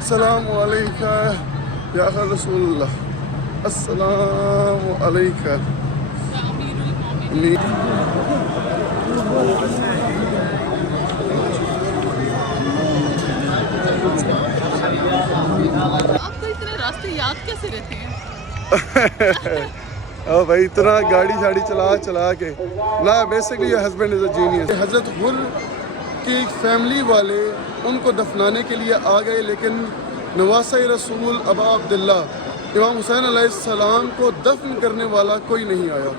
السلام علیکہ یا رسول اللہ، السلام علیکہ. آپ کو اتنے راستے یاد کیسے رہتے ہیں؟ بھائی اتنا گاڑی شاڑی چلا کے نا. Basically husband is a genius. حضرت غر کی فیملی والے ان کو دفنانے کے لیے آ گئے، لیکن نواسہ رسول ابا عبداللہ امام حسین علیہ السلام کو دفن کرنے والا کوئی نہیں آیا.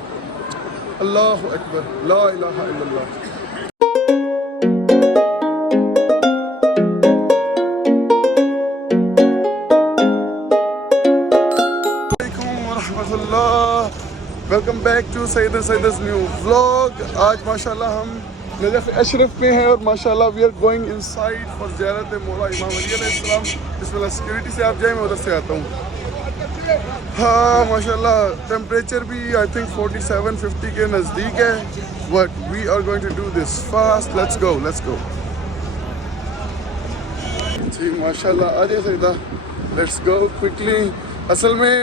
اللہ اکبر، لا الہ الا اللہ. Welcome back to Syed's new vlog. آج ماشاءاللہ ہم نجف اشرف میں ہیں اور ماشاءاللہ we are going inside for زیارت مولا امام علی علیہ السلام. بسم اللہ. سیکورٹی سے آپ جائیں، میں ادھر سے آتا ہوں. ہاں ماشاءاللہ ٹیمپریچر بھی آئی تھنک 47-50 کے نزدیک ہے. But we are going to do this fast. Let's go. جی ماشاءاللہ آ جائے سیدہ. Let's go quickly. اصل میں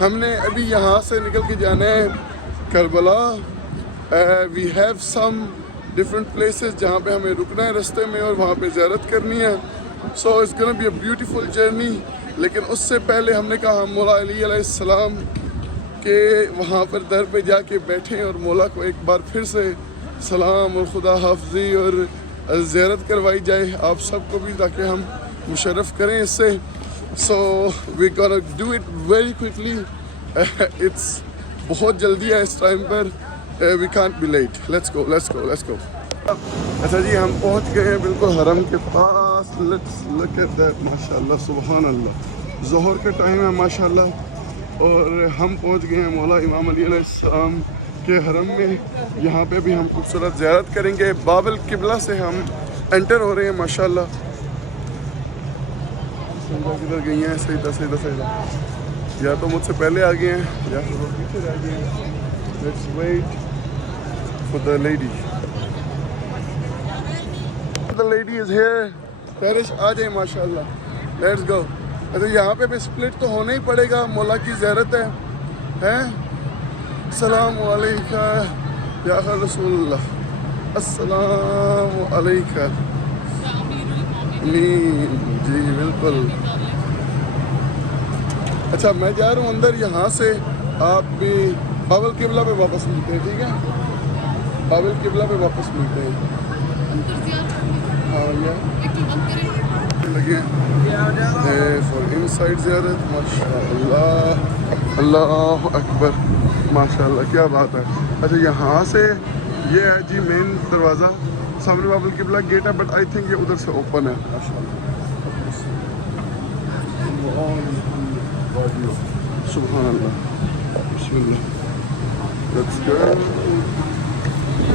ہم نے ابھی یہاں سے نکل کے جانا ہے Karbala. We have some different places جہاں پہ ہمیں رکنا ہے رستے میں اور وہاں پہ زیارت کرنی ہے. So it's gonna be a beautiful journey. لیکن اس سے پہلے ہم نے کہا ہم مولا علی علیہ السلام کے وہاں پر در پہ جا کے بیٹھیں اور مولا کو ایک بار پھر سے سلام اور خدا حافظی اور زیارت کروائی جائے آپ سب کو بھی، تاکہ ہم مشرف کریں اس سے. So we're gonna do it very quickly. It's بہت جلدی ہے اس ٹائم پر. We can't be late. Let's go. اچھا جی ہم پہنچ گئے ہیں بالکل حرم کے پاس. Let's look at that. ماشاءاللہ سبحان اللہ. ظہر کا ٹائم ہے ماشاءاللہ اور ہم پہنچ گئے ہیں مولا امام علی علیہ السلام کے حرم میں. یہاں پہ بھی ہم خوبصورت زیارت کریں گے. باب القبلہ سے ہم انٹر ہو رہے ہیں ماشاءاللہ. کدھر گئی ہیں؟ سیدہ یا تو مجھ سے پہلے آ گئے ہیں یا پھر وہ پیچھے رہ گئے ہیں. Let's wait for the lady. The lady is here. پیرش آ جائیں ماشاءاللہ. Let's go. اچھا یہاں پہ بھی سپلٹ تو ہونا ہی پڑے گا، مولا کی زیارت ہے. السلام علیکہ یا رسول اللہ، السلام علیکہ. جی بالکل. اچھا میں جا رہا ہوں اندر. یہاں سے آپ بھی باب القبلہ پہ واپس ملتے ہیں. ٹھیک ہے، باب القبلہ پہ واپس ملتے ہیں. ہاں لگے فار ان سائڈ زیارت. ماشاء اللہ، اللہ اکبر، ماشاء اللہ کیا بات ہے. اچھا یہاں سے یہ ہے جی مین دروازہ. سامنے باب القبلہ گیٹ ہے، بٹ آئی تھنک یہ ادھر سے اوپن ہے. سبحان اللہ. بسم اللہ. Let's go.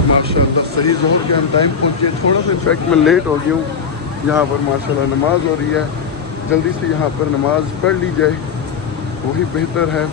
ماشاء اللہ صحیح ظہر کے ہم ٹائم پہنچے. تھوڑا سا انفیکٹ میں لیٹ ہو گیا ہوں. یہاں پر ماشاء اللہ نماز ہو رہی ہے. جلدی سے یہاں پر نماز پڑھ لی جائے وہی بہتر ہے.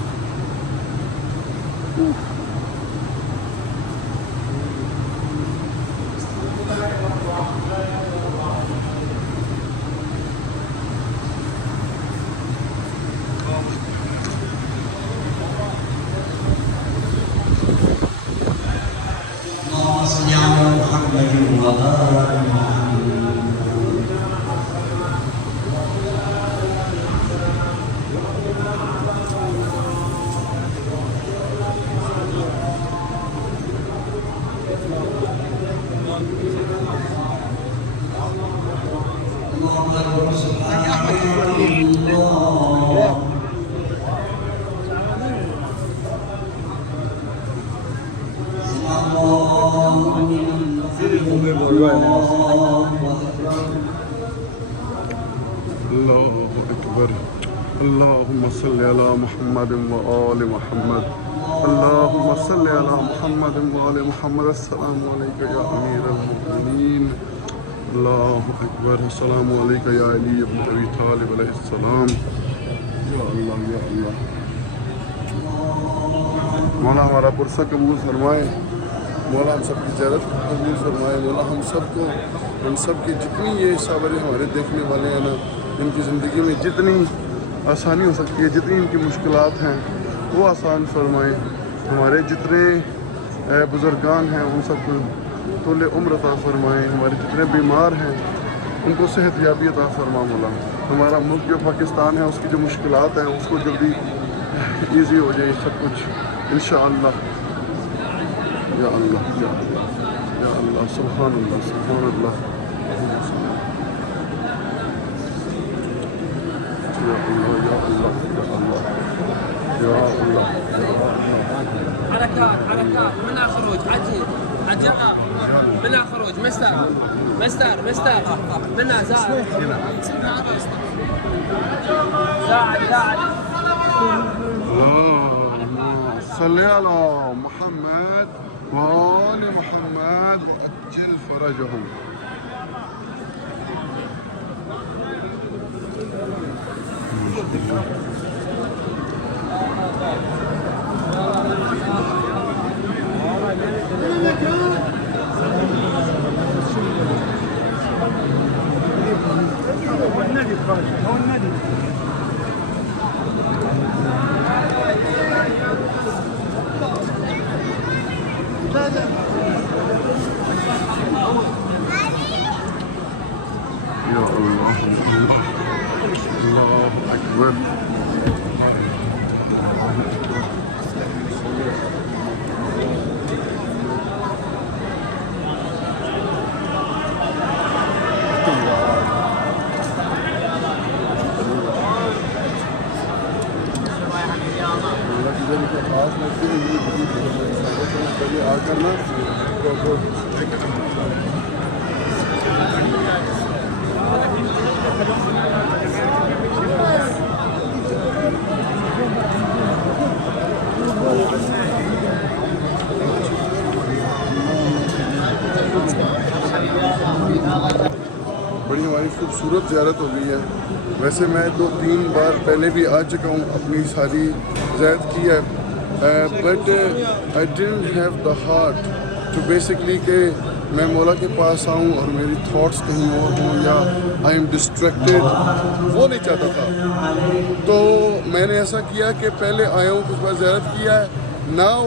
اللہ اکبر. اللہم صلی علی محمد و آل محمد. اللہم صلی علی محمد و آل محمد. السلام علیکہ یا امیر المؤمنین. اللہ اکبر. السلام علیکہ یا علی ابن ابی طالب علیہ السلام. یا اللہ یا اللہ. مولا ہمارا پرسہ قبول فرمائے. مولا ہم سب کی زیارت قبول فرمائے. مولا ہم سب کو، ہم سب کی جتنی یہ صابر ہمارے دیکھنے والے ہیں نا، ان کی زندگی میں جتنی آسانی ہو سکتی ہے، جتنی ان کی مشکلات ہیں وہ آسان فرمائیں. ہمارے جتنے بزرگان ہیں ان سب کو طول عمر عطا فرمائیں. ہمارے جتنے بیمار ہیں ان کو صحت یابی عطا فرما مولا. ہمارا ملک جو پاکستان ہے اس کی جو مشکلات ہیں اس کو جلدی ایزی ہو جائے سب کچھ انشاءاللہ. یا اللہ یا اللہ یا اللہ سبحان اللہ سبحان اللہ یا اللہ یا اللہ یا اللہ یا اللہ. حركات منها خروج عجل منها خروج مستر منها زاعد صلي على محمد وآل محمد وعجل فرجهم. يا الله الله أكبر. بڑی ہماری خوبصورت زیارت ہو گئی ہے. ویسے میں 2-3 بار پہلے بھی آ چکا ہوں، اپنی ساری زیارت کی ہے، but I didn't have the heart to basically کہ میں مولا کے پاس آؤں اور میری تھاٹس کہیں اور ہوں یا آئی ایم ڈسٹریکٹیڈ، وہ نہیں چاہتا تھا. تو میں نے ایسا کیا کہ پہلے آیا ہوں، کچھ بار زیارت کیا ہے. Now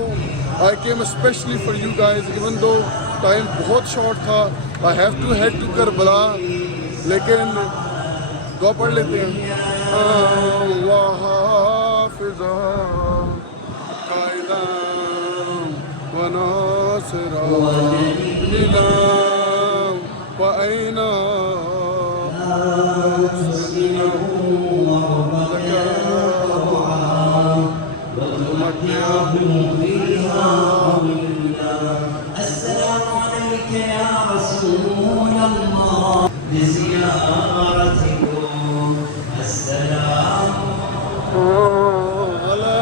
I came specially for you guys, even though time بہت شارٹ تھا. I have to head to Karbala, لیکن دعا پڑھ لیتے ہیں. اللہ حافظہ قائدہ و ناصرہ لنا و اینا السلام عليك يا رسول الله بزيارتكم. السلام على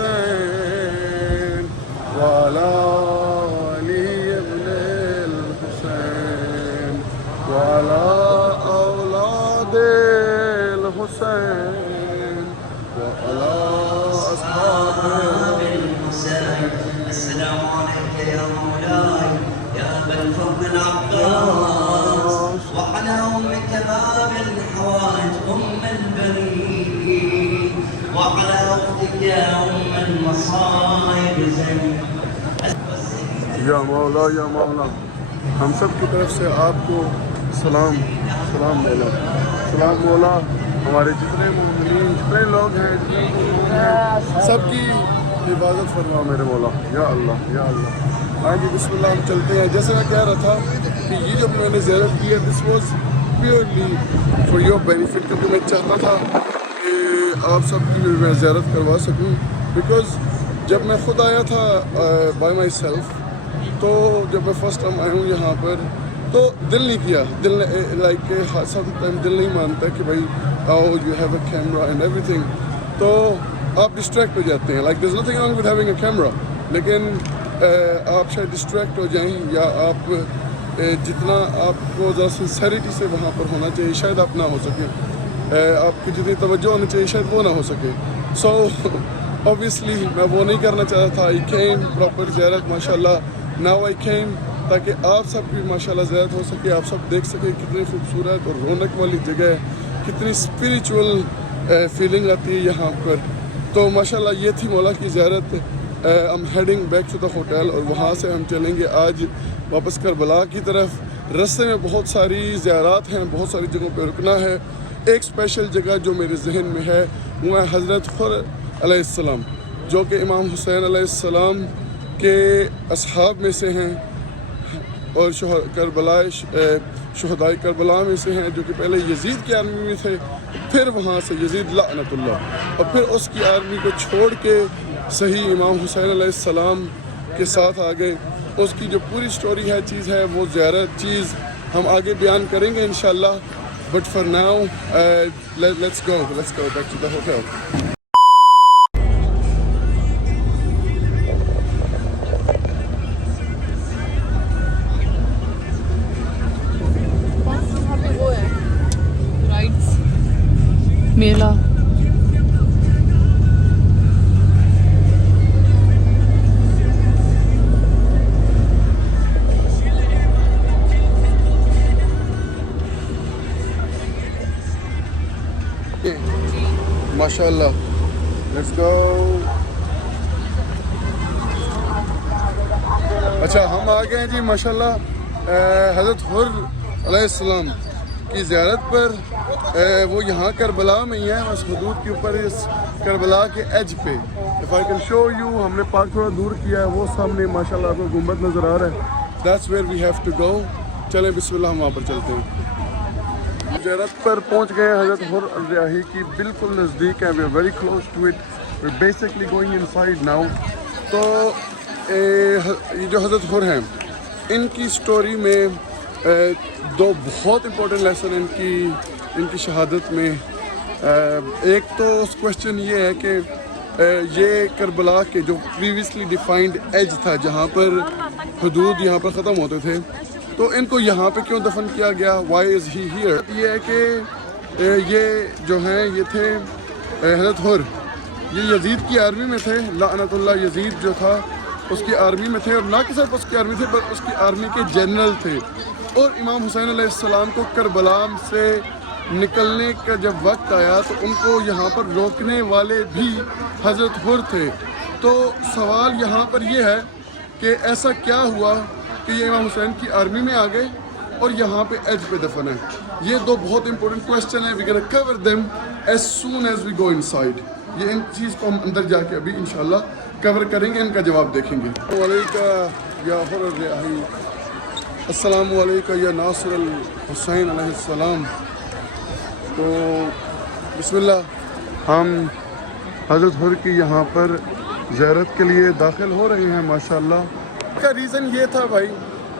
الحسين وعلى علي بن الحسين وعلى أولاد الحسين وعلى أصحاب الحسين. السلام عليك يا مولاي يا أبا الفضل العباس، وعلى أمك باب الحوائج البنين، وعلى أختك المصائب زينب. یا مولا یا مولا، ہم سب کی طرف سے آپ کو سلام مولا. سلام مولا. ہمارے جتنے مومنین، جتنے لوگ ہیں، سب کی حفاظت فرما میرے مولا. یا اللہ یا اللہ. ہاں جی بسم اللہ، ہم چلتے ہیں. جیسے میں کہہ رہا تھا کہ یہ جو میں نے زیارت کی ہے، this was purely for your benefit, کیونکہ میں چاہتا تھا کہ آپ سب کی میں زیارت کروا سکوں. بیکاز جب میں خود آیا تھا بائی مائی سیلف، تو جب میں فرسٹ ٹائم آیا ہوں یہاں پر، تو دل نہیں کیا، لائک سم ٹائم دل نہیں مانتا کہ بھائی آؤ you have a camera and every thing, تو آپ ڈسٹریکٹ ہو جاتے ہیں. Like there is nothing wrong with having a camera, لیکن آپ شاید ڈسٹریکٹ ہو جائیں، یا آپ جتنا آپ کو ذرا سنسیریٹی سے وہاں پر ہونا چاہیے شاید آپ نہ ہو سکے، آپ کی جتنی توجہ ہونی چاہیے شاید وہ نہ ہو سکے. سو obviously میں وہ نہیں کرنا چاہتا تھا. I came proper زیارت ماشاء اللہ. Now I came تاکہ آپ سب کی ماشاءاللہ زیارت ہو سکے, آپ سب دیکھ سکیں کتنی خوبصورت اور رونق والی جگہ ہے, کتنی اسپریچول فیلنگ آتی ہے یہاں پر. تو ماشاءاللہ یہ تھی مولا کی زیارت. I'm heading back to the hotel اور وہاں سے ہم چلیں گے آج واپس کربلا کی طرف. رستے میں بہت ساری زیارات ہیں, بہت ساری جگہوں پہ رکنا ہے. ایک اسپیشل جگہ جو میرے ذہن میں ہے وہ ہے حضرت خر علیہ السلام, جو کہ امام حسین علیہ السلام کے اصحاب میں سے ہیں اور شہدائے کربلا میں سے ہیں, جو کہ پہلے یزید کی آرمی میں تھے, پھر وہاں سے یزید لعنت اللہ, اور پھر اس کی آرمی کو چھوڑ کے صحیح امام حسین علیہ السلام کے ساتھ آ گئے. اس کی جو پوری سٹوری ہے, چیز ہے, وہ زیارت چیز ہم آگے بیان کریں گے انشاءاللہ. But for now let's go back to the hotel. وہ ہے رائٹس میلہ. ماشاءاللہ لیٹس گو. اچھا ہم آ گئے ہیں جی ماشاءاللہ حضرت حر علیہ السلام کی زیارت پر. وہ یہاں کربلا میں ہی ہے, بس حدود کے اوپر, اس کربلا کے ایج پہ. If I can show you, ہم نے پارک تھوڑا دور کیا ہے, وہ سامنے ماشاءاللہ آپ کو گنبد نظر آ رہا ہے. That's where we have to go. چلیں بسم اللہ ہم وہاں پر چلتے ہیں. زیارت پر پہنچ گئے حضرت حر الریاحی کی بالکل نزدیک ہیں. We are very close to it. We are basically going inside now. تو یہ جو حضرت حر ہیں, ان کی سٹوری میں دو بہت امپورٹنٹ لیسن ان کی شہادت میں. ایک تو کوشچن یہ ہے کہ یہ کربلا کے جو پریویسلی ڈیفائنڈ ایج تھا, جہاں پر حدود یہاں پر ختم ہوتے تھے, تو ان کو یہاں پہ کیوں دفن کیا گیا؟ وائی از ہی ہیئر؟ یہ ہے کہ یہ جو ہیں یہ تھے حضرت حر, یہ یزید کی آرمی میں تھے. لعنت اللہ, یزید جو تھا اس کی آرمی میں تھے, اور نہ کہ صرف اس کی آرمی تھے بلکہ اس کی آرمی کے جنرل تھے. اور امام حسین علیہ السلام کو کربلا سے نکلنے کا جب وقت آیا تو ان کو یہاں پر روکنے والے بھی حضرت حر تھے. تو سوال یہاں پر یہ ہے کہ ایسا کیا ہوا کہ یہ امام حسین کی آرمی میں آ گئے اور یہاں پہ ایج پہ دفن ہے؟ یہ دو بہت امپورٹنٹ کویسچن ہیں. We gonna cover them as soon as we go inside. یہ ان چیز کو ہم اندر جا کے ابھی انشاءاللہ کور کریں گے, ان کا جواب دیکھیں گے. علیکم یا حر الریاحی, السلام علیکم یا ناصر الحسین علیہ السلام. تو بسم اللہ, ہم حضرت حر کی یہاں پر زیارت کے لیے داخل ہو رہے ہیں. ماشاءاللہ کا ریزن یہ تھا بھائی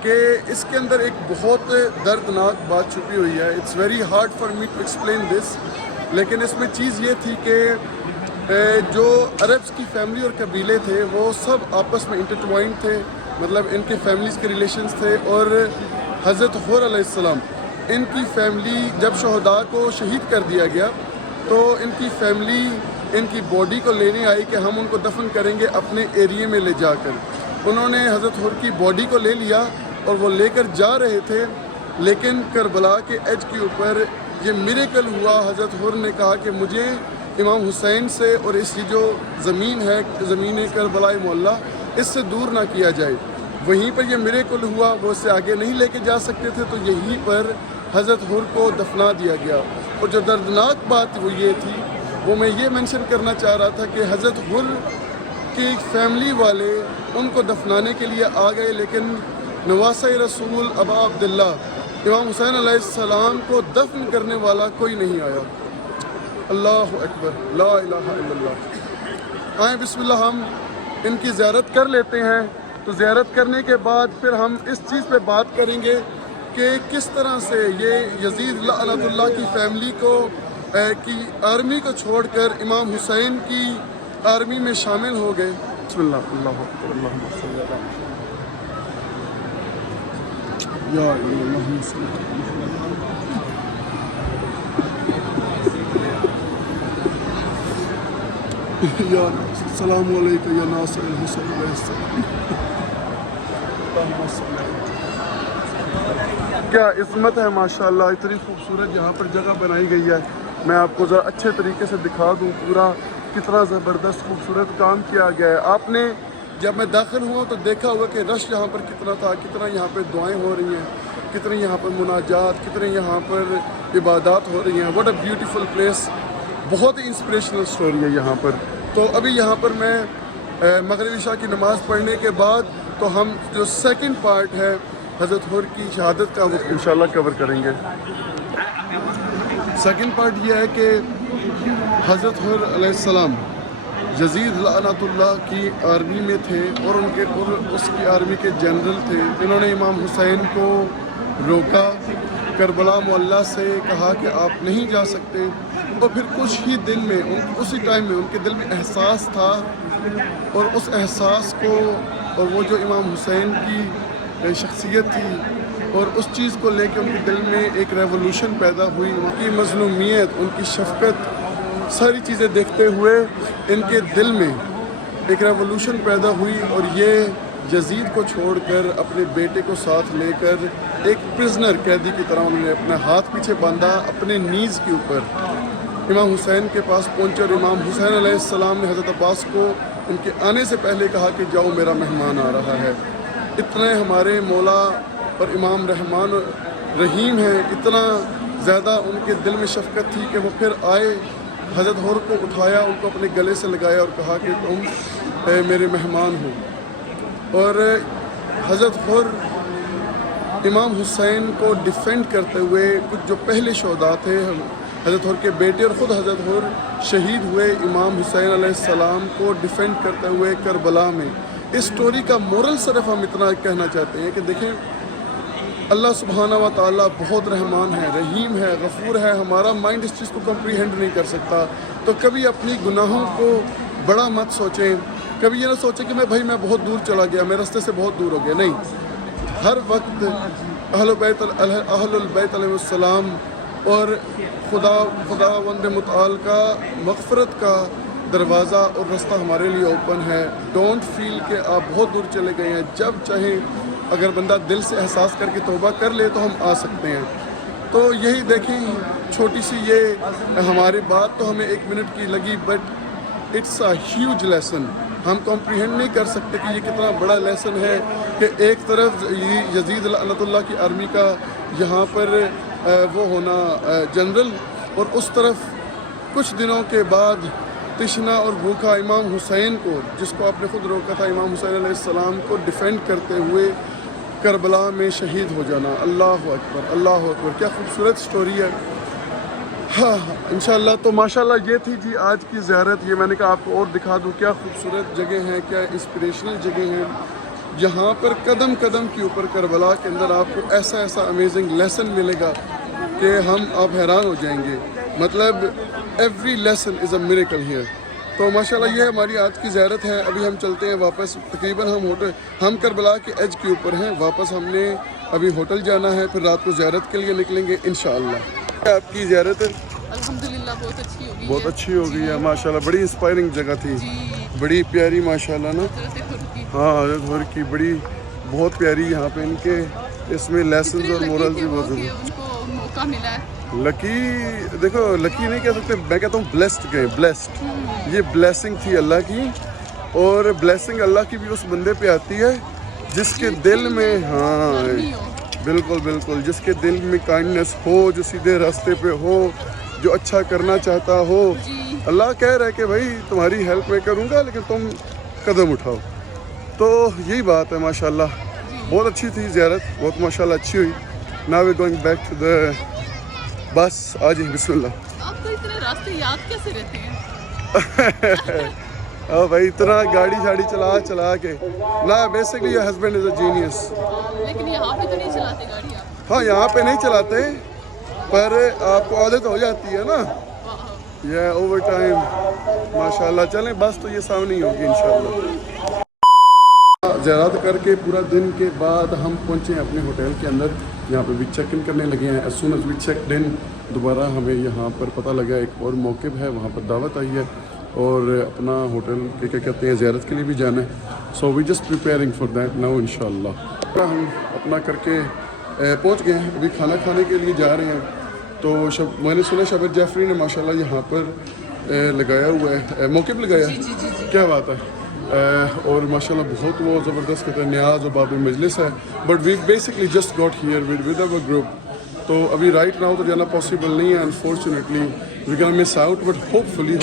کہ اس کے اندر ایک بہت دردناک بات چھپی ہوئی ہے. It's very hard for me to explain this. لیکن اس میں چیز یہ تھی کہ جو عربس کی فیملی اور قبیلے تھے وہ سب آپس میں انٹرٹوائنڈ تھے, مطلب ان کے فیملیز کے ریلیشنز تھے. اور حضرت حر علیہ السلام, ان کی فیملی جب شہداء کو شہید کر دیا گیا تو ان کی فیملی ان کی باڈی کو لینے آئی کہ ہم ان کو دفن کریں گے اپنے ایریے میں لے جا کر. انہوں نے حضرت حر کی باڈی کو لے لیا اور وہ لے کر جا رہے تھے, لیکن کربلا کے ایج کے اوپر یہ میریکل ہوا. حضرت حر نے کہا کہ مجھے امام حسین سے اور اس کی جو زمین ہے, زمین کربلا معلیٰ, اس سے دور نہ کیا جائے. وہیں پر یہ میریکل ہوا, وہ اس سے آگے نہیں لے کے جا سکتے تھے, تو یہیں پر حضرت حر کو دفنا دیا گیا. اور جو دردناک بات وہ یہ تھی, وہ میں یہ مینشن کرنا چاہ رہا تھا کہ حضرت حر کی فیملی والے ان کو دفنانے کے لیے آ گئے, لیکن نواسہ رسول ابا عبداللہ امام حسین علیہ السلام کو دفن کرنے والا کوئی نہیں آیا. اللہ اکبر, لا الہ الا اللہ. آئیں بسم اللہ ہم ان کی زیارت کر لیتے ہیں. تو زیارت کرنے کے بعد پھر ہم اس چیز پہ بات کریں گے کہ کس طرح سے یہ یزید لعنت اللہ کی فیملی کو کی آرمی کو چھوڑ کر امام حسین کی آرمی میں شامل ہو گئے. بسم اللہ, اللہ اکبر, اللہم صلی اللہ یا اللہم صلی اللہ یا السلام علیکم یا ناصر الحسین علیہ السلام. اللہم صلی اللہ. کیا عظمت ہے ماشاءاللہ، اتنی خوبصورت یہاں پر جگہ بنائی گئی ہے. میں آپ کو ذرا اچھے طریقے سے دکھا دوں پورا کتنا زبردست خوبصورت کام کیا گیا ہے. آپ نے جب میں داخل ہوا تو دیکھا ہوا کہ رش یہاں پر کتنا تھا، کتنا یہاں پہ دعائیں ہو رہی ہیں، کتنی یہاں پر مناجات، کتنے یہاں پر عبادات ہو رہی ہیں. What a beautiful place. بہت ہی انسپریشنل سٹوری ہے یہاں پر. تو ابھی یہاں پر میں مغرب عشاء کی نماز پڑھنے کے بعد تو ہم جو سیکنڈ پارٹ ہے حضرت حر کی شہادت کا وہ انشاءاللہ کور کریں گے. سیکنڈ پارٹ یہ ہے کہ حضرت حر علیہ السلام یزید لعنت اللہ کی آرمی میں تھے اور اس کی آرمی کے جنرل تھے. انہوں نے امام حسین کو روکا، کربلا معلیٰ سے کہا کہ آپ نہیں جا سکتے، اور پھر کچھ ہی دن میں اسی ٹائم میں ان کے دل میں احساس تھا، اور اس احساس کو اور وہ جو امام حسین کی شخصیت تھی اور اس چیز کو لے کے ان کے دل میں ایک ریولوشن پیدا ہوئی. ان کی مظلومیت، ان کی شفقت، ساری چیزیں دیکھتے ہوئے ان کے دل میں ایک ریولوشن پیدا ہوئی، اور یہ یزید کو چھوڑ کر اپنے بیٹے کو ساتھ لے کر ایک پرزنر قیدی کی طرح انہوں نے اپنا ہاتھ پیچھے باندھا اپنے نیز کے اوپر، امام حسین کے پاس پہنچے. اور امام حسین علیہ السلام نے حضرت عباس کو ان کے آنے سے پہلے کہا کہ جاؤ میرا مہمان آ رہا ہے. اتنے ہمارے مولا اور امام رحمان رحیم ہیں، اتنا زیادہ ان کے دل میں شفقت تھی کہ وہ پھر آئے، حضرت حر کو اٹھایا، ان کو اپنے گلے سے لگایا اور کہا کہ تم میرے مہمان ہو. اور حضرت حر امام حسین کو ڈیفینڈ کرتے ہوئے کچھ جو پہلے شہداء تھے، حضرت حر کے بیٹے اور خود حضرت حر شہید ہوئے امام حسین علیہ السلام کو ڈیفینڈ کرتے ہوئے کربلا میں. اس سٹوری کا مورل صرف ہم اتنا کہنا چاہتے ہیں کہ دیکھیں اللہ سبحانہ و تعالیٰ بہت رحمان ہے، رحیم ہے، غفور ہے. ہمارا مائنڈ اس چیز کو کمپریہینڈ نہیں کر سکتا. تو کبھی اپنی گناہوں کو بڑا مت سوچیں، کبھی یہ نہ سوچیں کہ میں بہت دور چلا گیا، میں راستے سے بہت دور ہو گیا. نہیں، ہر وقت اہل البیت علیہ السلام اور خداوند متعال کا مغفرت کا دروازہ اور راستہ ہمارے لیے اوپن ہے. ڈونٹ فیل کہ آپ بہت دور چلے گئے ہیں. جب چاہیں اگر بندہ دل سے احساس کر کے توبہ کر لے تو ہم آ سکتے ہیں. تو یہی دیکھیں چھوٹی سی یہ ہماری بات تو ہمیں 1 منٹ کی لگی، but it's a huge lesson. ہم کمپریہینڈ نہیں کر سکتے کہ یہ کتنا بڑا لیسن ہے کہ ایک طرف یزید لعنت اللہ کی آرمی کا یہاں پر وہ ہونا جنرل، اور اس طرف کچھ دنوں کے بعد تشنا اور بھوکا امام حسین کو، جس کو آپ نے خود روکا تھا، امام حسین علیہ السلام کو ڈیفینڈ کرتے ہوئے کربلا میں شہید ہو جانا. اللہ اکبر، اللہ اکبر، کیا خوبصورت سٹوری ہے. ہاں انشاءاللہ. تو ماشاءاللہ یہ تھی جی آج کی زیارت. یہ میں نے کہا آپ کو اور دکھا دوں کیا خوبصورت جگہ ہیں، کیا انسپریشنل جگہ ہیں. یہاں پر قدم قدم کے اوپر کربلا کے اندر آپ کو ایسا امیزنگ لیسن ملے گا کہ آپ حیران ہو جائیں گے. مطلب every lesson is a miracle here. تو ماشاءاللہ یہ ہماری آج کی زیارت ہے. ابھی ہم چلتے ہیں واپس. تقریباً ہم کربلا کے ایج کے اوپر ہیں. واپس ہم نے ابھی ہوٹل جانا ہے، پھر رات کو زیارت کے لیے نکلیں گے انشاءاللہ. آپ کی زیارت الحمدللہ بہت اچھی ہو گئی، بہت اچھی ہو گئی ہے ماشاءاللہ. بڑی انسپائرنگ جگہ تھی، بڑی پیاری ماشاءاللہ نا. ہاں حضرت حر کی بڑی بہت پیاری یہاں پہ ان کے اس میں لیسنز اور مورلز بھی موجود ہیں. ان کو موقع ملا ہے. لکی دیکھو، لکی نہیں کہہ سکتے، میں کہتا ہوں بلیسڈ گئے. بلیسڈ یہ بلیسنگ تھی اللہ کی، اور بلیسنگ اللہ کی بھی اس بندے پہ آتی ہے جس کے دل میں، ہاں بالکل بالکل، جس کے دل میں کائنڈنس ہو، جو سیدھے راستے پہ ہو، جو اچھا کرنا چاہتا ہو. اللہ کہہ رہا ہے کہ بھائی تمہاری ہیلپ میں کروں گا لیکن تم قدم اٹھاؤ. تو یہی بات ہے ماشاءاللہ. بہت اچھی تھی زیارت، بہت ماشاءاللہ اچھی ہوئی. Now we going back to the bus. آ جائیں بسم اللہ. آپ کو اتنے راستے یاد کیسے رہتے ہیں؟ ہاں بھائی اتنا گاڑی شاڑی چلا کے نا. بیسکلی یہ ہسبینڈ از اے جینیس. لیکن یہاں پہ تو نہیں چلاتے گاڑی آپ؟ ہاں یہاں پہ نہیں چلاتے، پر آپ کو عادت ہو جاتی ہے نا. یہ اوور ٹائم ماشاءاللہ. چلیں بس تو یہ سامنے ہی ہوگی انشاءاللہ. زیارت کر کے پورا دن کے بعد ہم پہنچے ہیں اپنے ہوٹل کے اندر. یہاں پہ بھی چیک ان کرنے لگے ہیں. As soon as we checked in دوبارہ ہمیں یہاں پر پتہ لگا ایک اور موقع ہے، وہاں پر دعوت آئی ہے اور اپنا ہوٹل کیا کہتے ہیں زیارت کے لیے بھی جانا ہے. So we just preparing for that now انشاءاللہ. ہم اپنا کر کے پہنچ گئے ہیں, ابھی کھانا کھانے کے لیے جا رہے ہیں. تو میں نے سنا شبیر جعفری نے ماشاءاللہ یہاں پر لگایا ہوا ہے, موقع پہ لگایا ہے, کیا بات ہے. اور ماشاءاللہ بہت وہ زبردست کہتے ہیں, نیاز و باب مجلس ہے. But we basically just got here with our group. تو ابھی رائٹ ناؤ تو جانا پاسبل نہیں ہے unfortunately, we can miss out. But hopefully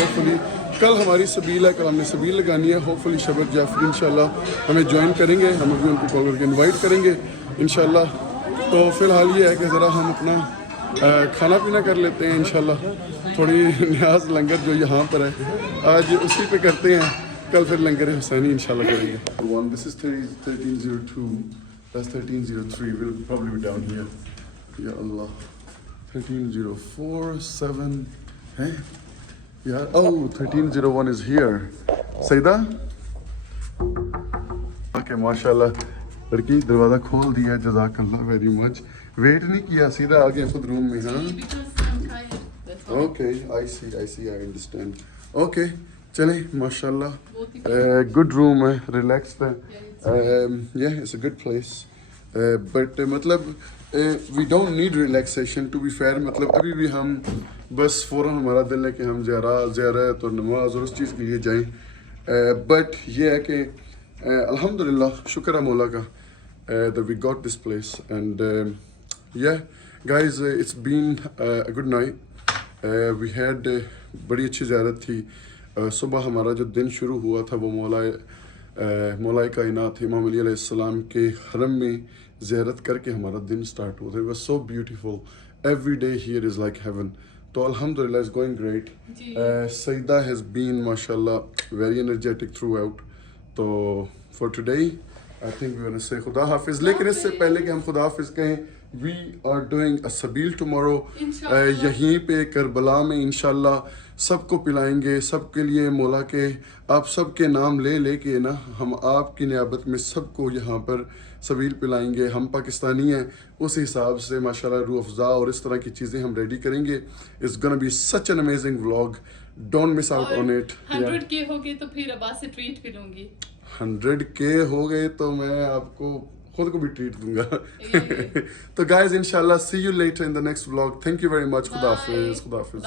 کل ہماری سبیل ہے, کل ہم نے سبیل لگانی ہے. ہوپ فلی شبیر جعفری انشاءاللہ ہمیں جوائن کریں گے, ہم بھی ان کو کال کر کے انوائٹ کریں گے انشاءاللہ. تو فی الحال یہ ہے کہ ذرا ہم اپنا کھانا پینا کر لیتے ہیں انشاءاللہ. تھوڑی نیاز لنگر جو یہاں پر ہے آج اسی پہ کرتے ہیں, کل پھر لنگر حسینی انشاءاللہ کریں گے. This is 1302, that's 1303, we'll probably be down here. Ya Allah, 1304, 7, ہے یار. Oh, 1301 is here. Syeda okay ماشاءاللہ, لڑکی دروازہ کھول دیا, جزاک اللہ ویری مچ. ویٹ نہیں کیا, سیدھا آ گئے خود روم میں. ہاں okay, I see I understand. Okay چلیں ماشاءاللہ, گڈ روم ہے, ریلیکسڈ ہے. yeah, it's a good place. But مطلب we don't need relaxation to be fair. مطلب ابھی بھی ہم بس فوراً ہمارا دل ہے کہ ہم زیارت اور نماز اور اس چیز کے لیے جائیں. بٹ یہ ہے کہ الحمدللہ شکر ہے مولا کا that we got this place. And yeah guys, it's been a good night. We had بڑی اچھی زیارت تھی. صبح ہمارا جو دن شروع ہوا تھا وہ مولا کائنات امام علی علیہ السلام کے حرم میں زیارت کر کے ہمارا دن سٹارٹ ہوا تھا. It was so beautiful. Every day here is like heaven. تو الحمدللہ it's going great. Syeda has been ماشاءاللہ very energetic throughout. تو for today I think we're going to say خدا حافظ. لیکن اس سے پہلے کہ ہم خدا حافظ کہیں, we are doing a سبیل tomorrow. یہیں پہ کربلا میں انشاءاللہ سب کو پلائیں گے, سب کے لیے مولا کے آپ سب کے نام لے کے نا ہم آپ کی نیابت میں سب کو یہاں پر سبیل پلائیں گے. ہم پاکستانی ہیں, اس حساب سے ماشاءاللہ روح افزا اور اس طرح کی چیزیں ہم ریڈی کریں گے. It's gonna be such an amazing vlog. Don't miss out on it. 100K ہو گئے تو پھر عباس سے ٹریٹ بھی لوں گی. 100K ہو گئے تو میں آپ کو خود کو بھی ٹریٹ دوں گا. تو guys انشاءاللہ see you later in the next vlog. Thank you very much. خدا حافظ.